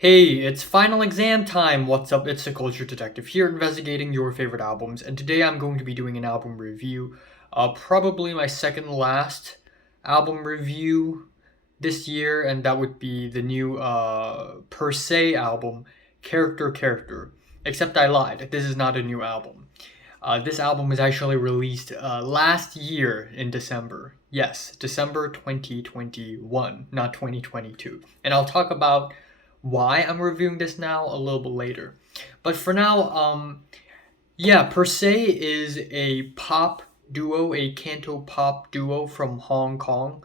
Hey, it's final exam time! What's up? It's the Culture Detective here, investigating your favorite albums, and today I'm going to be doing an album review. Probably my second last album review this year, and that would be the new Per Se album, Character Character. Except I lied, this is not a new album. This album was actually released last year in December. Yes, December 2021, not 2022. And I'll talk about why I'm reviewing this now a little bit later. But for now, yeah, Per Se is a pop duo, a canto pop duo from Hong Kong,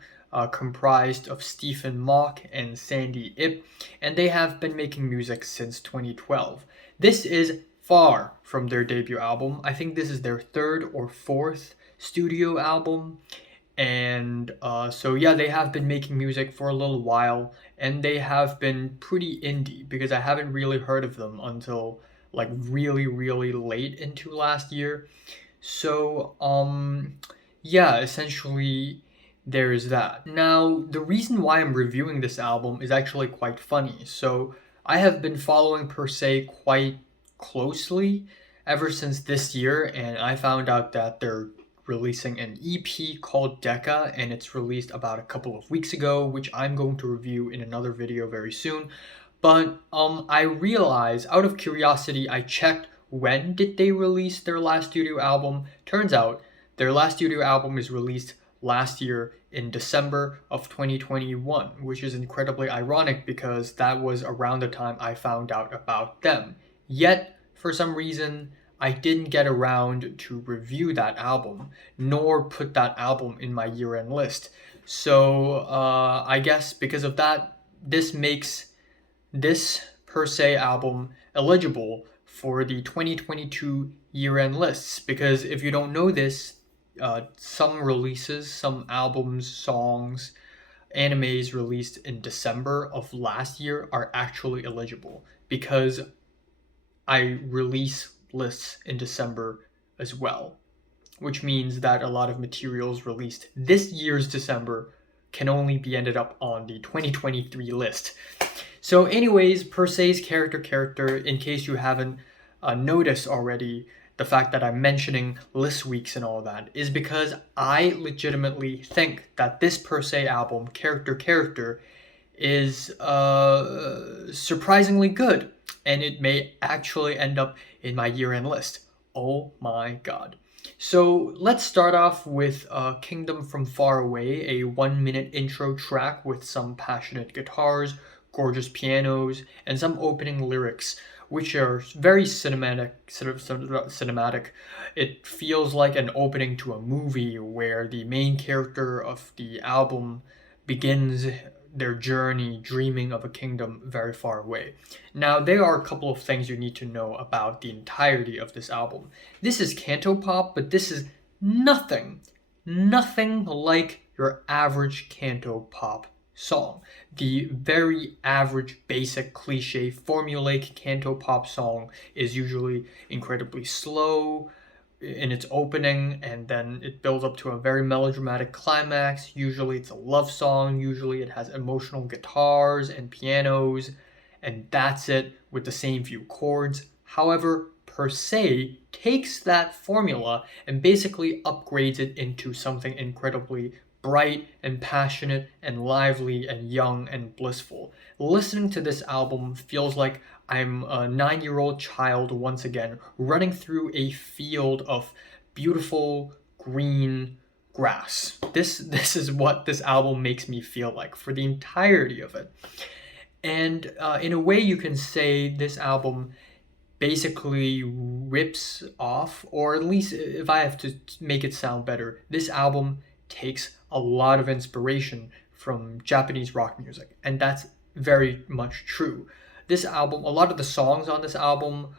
comprised of Stephen Mock and Sandy Ip, and they have been making music since 2012. This is far from their debut album. I think this is their third or fourth studio album, and so yeah, they have been making music for a little while, and they have been pretty indie because I haven't really heard of them until like really, really late into last year. So yeah, essentially there is that. Now, the reason why I'm reviewing this album is actually quite funny. So I have been following Per Se quite closely ever since this year, and I found out that they're releasing an EP called Deca, and it's released about a couple of weeks ago, which I'm going to review in another video very soon. But I realized, out of curiosity, I checked when did they release their last studio album. Turns out their last studio album is released last year in December of 2021, which is incredibly ironic because that was around the time I found out about them. Yet, for some reason, I didn't get around to review that album, nor put that album in my year-end list. So I guess because of that, this makes this Per Se album eligible for the 2022 year-end lists. Because if you don't know this, some releases, some albums, songs, animes released in December of last year are actually eligible because I release lists in December as well, which means that a lot of materials released this year's December can only be ended up on the 2023 list. So anyways, Per Se's character, in case you haven't noticed already, the fact that I'm mentioning list weeks and all that is because I legitimately think that this Per Se album, Character, is surprisingly good, and it may actually end up in my year-end list. Oh my god. So let's start off with Kingdom from Far Away, a 1 minute intro track with some passionate guitars, gorgeous pianos, and some opening lyrics, which are very cinematic, cinematic. It feels like an opening to a movie where the main character of the album begins their journey dreaming of a kingdom very far away. Now, there are a couple of things you need to know about the entirety of this album. This is cantopop, but this is nothing like your average cantopop song. The very average, basic, cliche, formulaic cantopop song is usually incredibly slow in its opening, and then it builds up to a very melodramatic climax. Usually it's a love song, usually it has emotional guitars and pianos, and that's it with the same few chords. However, Per Se takes that formula and basically upgrades it into something incredibly bright and passionate and lively and young and blissful. Listening to this album feels like I'm a 9-year-old child once again, running through a field of beautiful green grass. This is what this album makes me feel like for the entirety of it. And in a way, you can say this album basically rips off, or at least if I have to make it sound better, this album takes a lot of inspiration from Japanese rock music, and that's very much true. This album, a lot of the songs on this album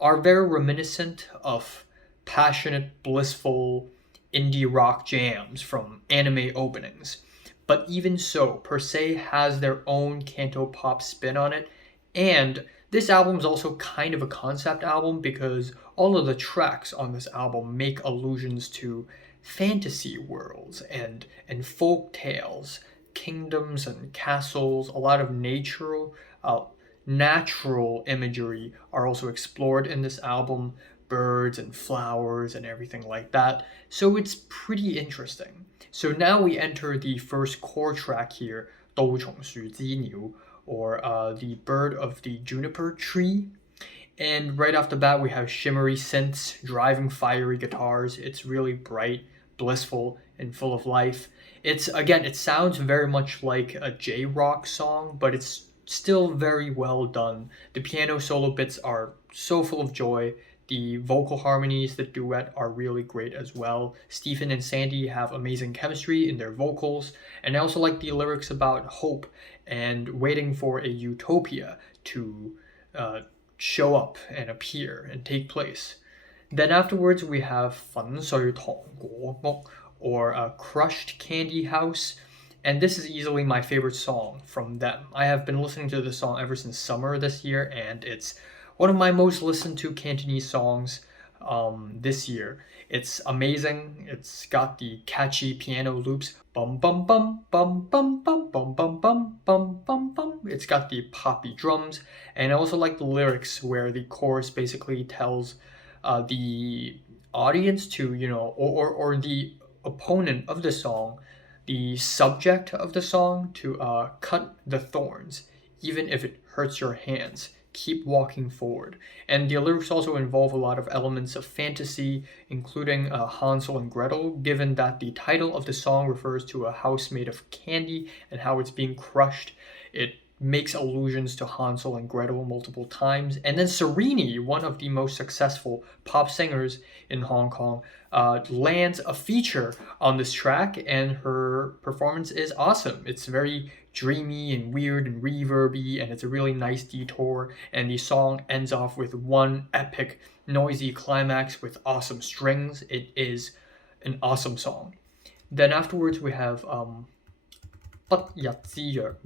are very reminiscent of passionate, blissful indie rock jams from anime openings. But even so, Per Se has their own cantopop spin on it, and this album is also kind of a concept album because all of the tracks on this album make allusions to fantasy worlds and folk tales, kingdoms and castles, a lot of natural imagery are also explored in this album, birds and flowers and everything like that. So it's pretty interesting. So now we enter the first core track here, 兜虫树枝鸟, or the bird of the juniper tree. And right off the bat, we have shimmery synths, driving fiery guitars. It's really bright, blissful, and full of life. It's, again, it sounds very much like a J-rock song, but it's still very well done. The piano solo bits are so full of joy. The vocal harmonies, the duet are really great as well. Stephen and Sandy have amazing chemistry in their vocals, and I also like the lyrics about hope and waiting for a utopia to show up and appear and take place. Then afterwards we have 粉碎糖果屋, or a crushed candy house, and this is easily my favorite song from them. I have been listening to this song ever since summer this year, and it's one of my most listened to Cantonese songs this year. It's amazing. It's got the catchy piano loops. Bum bum bum bum bum bum bum bum bum bum bum bum. It's got the poppy drums, and I also like the lyrics where the chorus basically tells the audience to, or the opponent of the song, the subject of the song, to cut the thorns, even if it hurts your hands. Keep walking forward. And the lyrics also involve a lot of elements of fantasy, including Hansel and Gretel, given that the title of the song refers to a house made of candy and how it's being crushed. It makes allusions to Hansel and Gretel multiple times. And then Serrini, one of the most successful pop singers in Hong Kong, lands a feature on this track, and her performance is awesome. It's very dreamy and weird and reverby, and it's a really nice detour, and the song ends off with one epic noisy climax with awesome strings. It is an awesome song. Then afterwards we have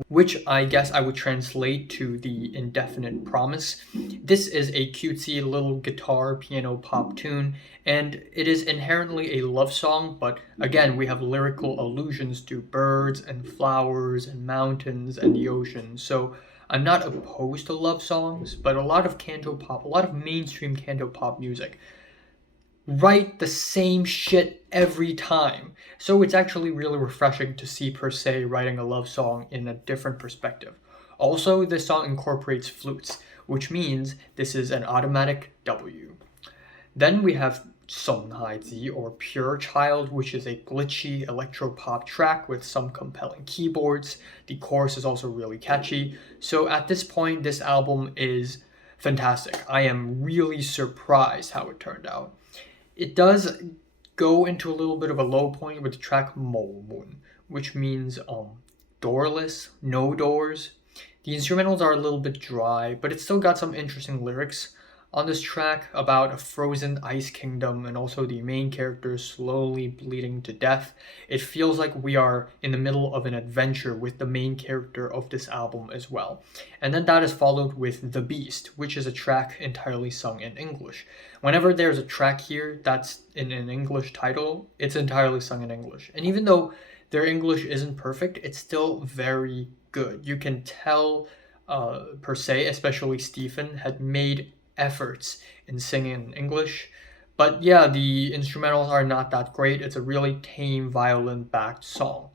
which I guess I would translate to the indefinite promise. This is a cutesy little guitar piano pop tune, and it is inherently a love song, but again, we have lyrical allusions to birds and flowers and mountains and the ocean. So I'm not opposed to love songs, but a lot of cantopop, a lot of mainstream cantopop music write the same shit every time. So it's actually really refreshing to see Per Se writing a love song in a different perspective. Also, this song incorporates flutes, which means this is an automatic W. Then we have son孩子, or Pure Child, which is a glitchy electropop track with some compelling keyboards. The chorus is also really catchy. So at this point, this album is fantastic. I am really surprised how it turned out. It does go into a little bit of a low point with the track Mo Moon, which means doorless, no doors. The instrumentals are a little bit dry, but it's still got some interesting lyrics on this track about a frozen ice kingdom and also the main character slowly bleeding to death. It feels like we are in the middle of an adventure with the main character of this album as well. And then that is followed with The Beast, which is a track entirely sung in English. Whenever there's a track here that's in an English title, it's entirely sung in English. And even though their English isn't perfect, it's still very good. You can tell Per Se, especially Stephen, had made efforts in singing in English. But yeah, the instrumentals are not that great. It's a really tame violin-backed song.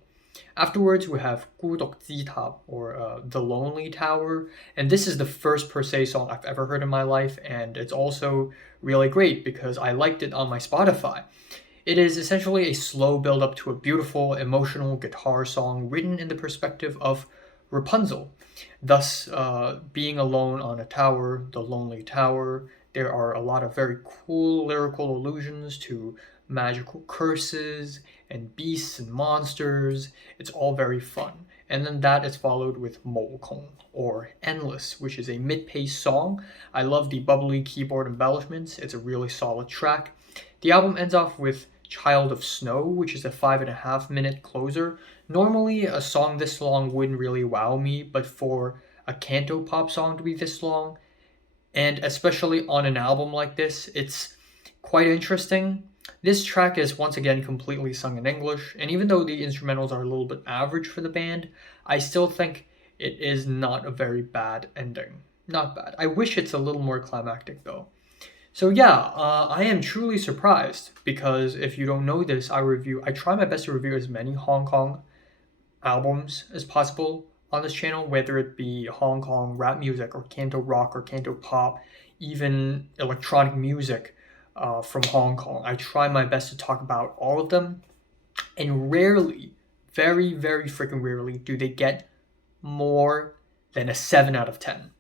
Afterwards, we have 孤獨之塔, or The Lonely Tower, and this is the first Per Se song I've ever heard in my life, and it's also really great because I liked it on my Spotify. It is essentially a slow build-up to a beautiful, emotional guitar song written in the perspective of Rapunzel. Thus, being alone on a tower, the lonely tower, there are a lot of very cool lyrical allusions to magical curses and beasts and monsters. It's all very fun. And then that is followed with Mo Kong, or Endless, which is a mid-paced song. I love the bubbly keyboard embellishments. It's a really solid track. The album ends off with Child of Snow, which is a 5.5-minute closer. Normally, a song this long wouldn't really wow me, but for a cantopop song to be this long, and especially on an album like this, it's quite interesting. This track is once again completely sung in English, and even though the instrumentals are a little bit average for the band, I still think it is not a very bad ending. not bad. I wish it's a little more climactic though. So yeah, I am truly surprised because if you don't know this, I try my best to review as many Hong Kong albums as possible on this channel, whether it be Hong Kong rap music or Canto rock or Canto pop, even electronic music from Hong Kong. I try my best to talk about all of them, and rarely, very, very freaking rarely, do they get more than a 7 out of 10.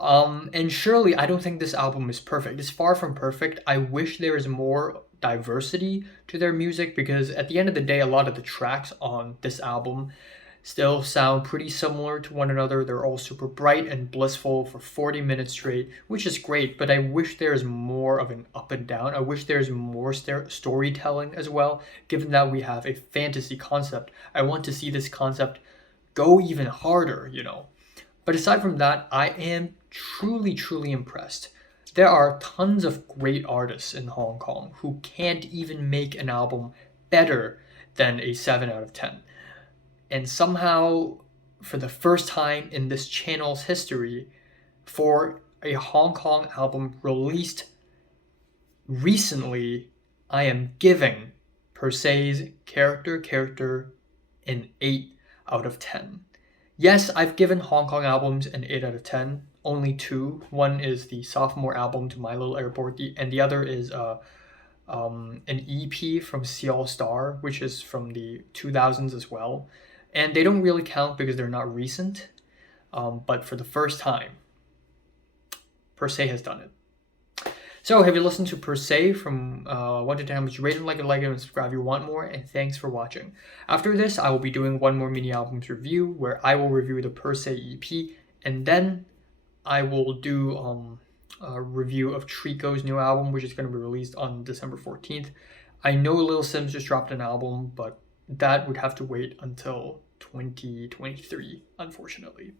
And surely I don't think this album is perfect. It's far from perfect. I wish there was more diversity to their music because at the end of the day, a lot of the tracks on this album still sound pretty similar to one another. They're all super bright and blissful for 40 minutes straight, which is great, but I wish there's more of an up and down. I wish there's more storytelling as well, given that we have a fantasy concept. I want to see this concept go even harder, you know. But aside from that, I am truly, truly impressed. There are tons of great artists in Hong Kong who can't even make an album better than a 7 out of 10. And somehow, for the first time in this channel's history, for a Hong Kong album released recently, I am giving Per Se's Character an 8 out of 10. Yes, I've given Hong Kong albums an 8 out of 10. Only two. One is the sophomore album to My Little Airport, and the other is an EP from See All Star, which is from the 2000s as well. And they don't really count because they're not recent. But for the first time, Per Se has done it. So have you listened to Per Se from 1 to 10? Would you rate it, like it, and subscribe if you want more, and thanks for watching. After this, I will be doing one more mini albums review where I will review the Per Se EP, and then I will do a review of Trico's new album, which is going to be released on December 14th. I know Lil Sims just dropped an album, but that would have to wait until 2023, unfortunately.